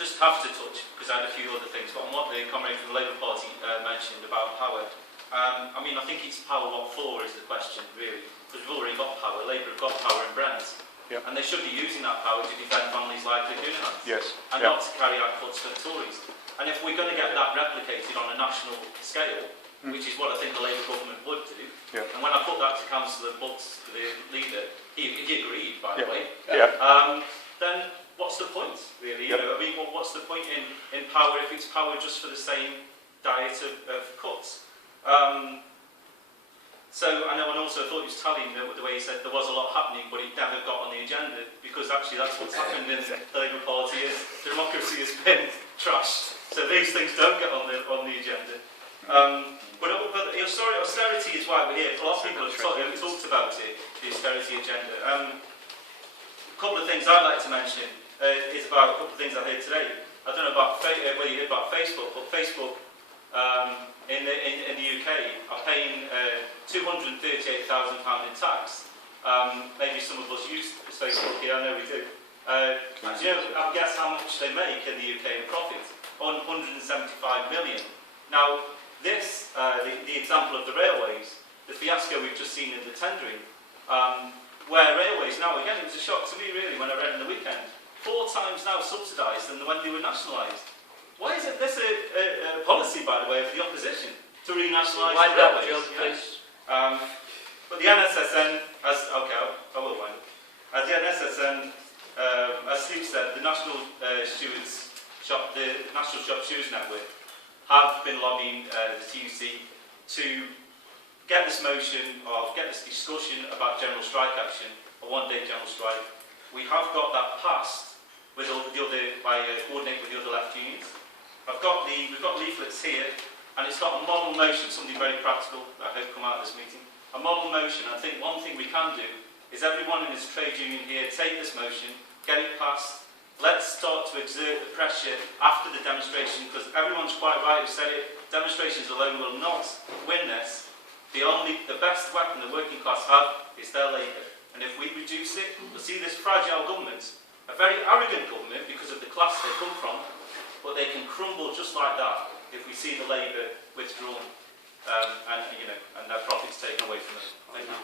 just have to touch, because I had a few other things, but on what the comrade from the Labour Party mentioned about power. I mean, I think it's power what for is the question, really. Because we've already got power. Labour have got power in Brent. Yep. And they should be using that power to defend families like the Coonans. Yes. And not to carry out cuts for the Tories. And if we're going to get that replicated on a national scale, which is what I think the Labour government would do, and when I put that to Councillor Butts, the leader, he agreed, by the way, then what's the point, really? You know, I mean, what's the point in power if it's power just for the same diet of cuts? So I know, and also I thought he was telling the way he said there was a lot happening, but it never got on the agenda, because actually that's what's happened in the Labour Party is democracy has been trashed. So these things don't get on the agenda. But austerity is why we're here. A lot of people have talked about it, the austerity agenda. A couple of things I'd like to mention is about a couple of things I heard today. I don't know about whether you heard about Facebook, but Facebook in the UK are paying £238,000 in tax. Maybe some of us use Facebook here, I know we do. Do you know, I guess how much they make in the UK in profit? On 175 million. Now, this, the example of the railways, the fiasco we've just seen in the tendering, where railways now, again, it was a shock to me really when I read in the weekend, 4 times now subsidised than when they were nationalised. Why isn't this a policy, by the way, of the opposition to renationalise the railways? Please. But the NSSN, I will wind up. The NSSN, as Steve said, the National Shop Stewards Network have been lobbying the TUSC to get this motion get this discussion about general strike action, a one-day general strike. We have got that passed with by coordinating with the other left unions. We've got leaflets here, and it's got a model motion, something very practical that I hope come out of this meeting. A model motion. I think one thing we can do is everyone in this trade union here take this motion, get it passed. Let's start to exert the pressure after the demonstration, because everyone's quite right who said it. Demonstrations alone will not win this. The best weapon the working class have is their labour. And if we reduce it, we'll see this fragile government, a very arrogant government because of the class they come from, but they can crumble just like that if we see the labour withdrawn and their profits taken away from them. Thank you.